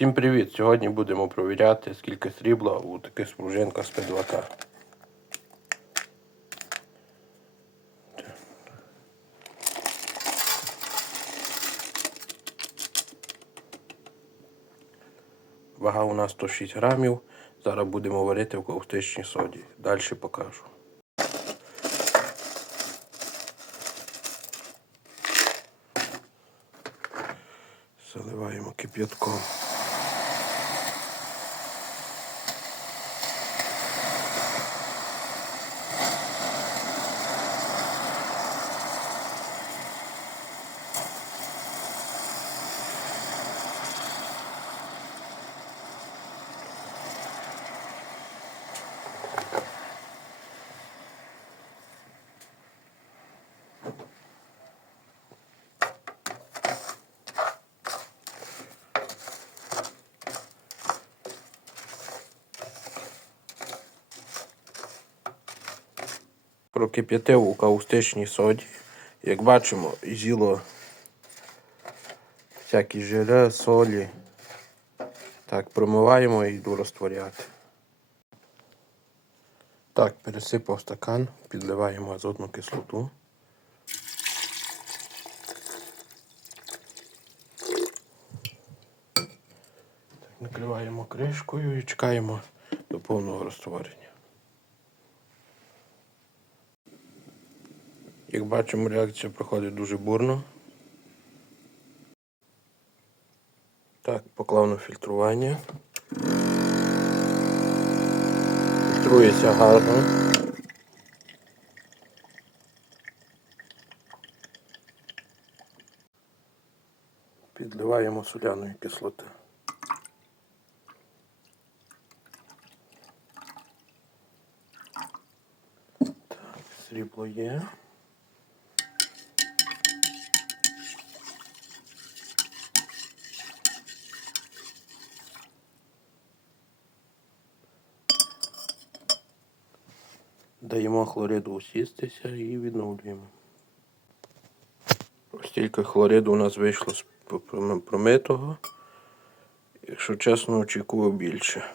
Всім привіт! Сьогодні будемо провіряти, скільки срібла у таких спружинках з П2К. Вага у нас 106 грамів. Зараз будемо варити в каустичній соді. Далі покажу. Заливаємо кип'ятком. Прокип'ятив у каустичній соді. Як бачимо, з'їло всякі жири, солі. Так, промиваємо і йду розтворяти. Так, пересипав стакан, підливаємо азотну кислоту. Так, накриваємо кришкою і чекаємо до повного розтворення. Як бачимо, реакція проходить дуже бурно. Так, поклав на фільтрування. Фільтрується гарно. Підливаємо соляної кислоти. Так, срібло є. Даємо хлориду усістися і відновлюємо. Ось тільки хлориду у нас вийшло з пр- промитого. Якщо чесно, очікую більше.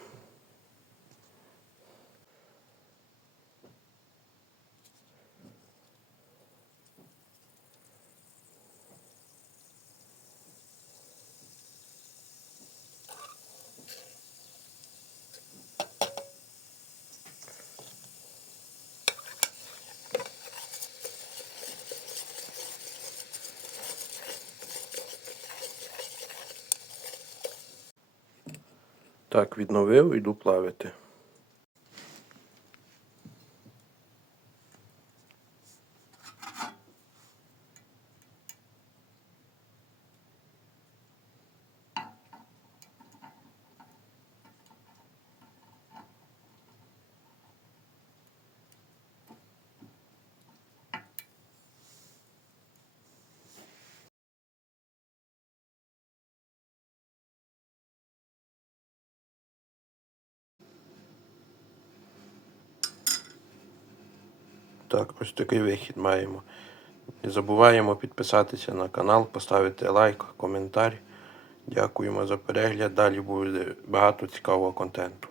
Так, відновив, іду плавити. Так, ось такий вихід маємо. Не забуваємо підписатися на канал, поставити лайк, коментар. Дякуємо за перегляд. Далі буде багато цікавого контенту.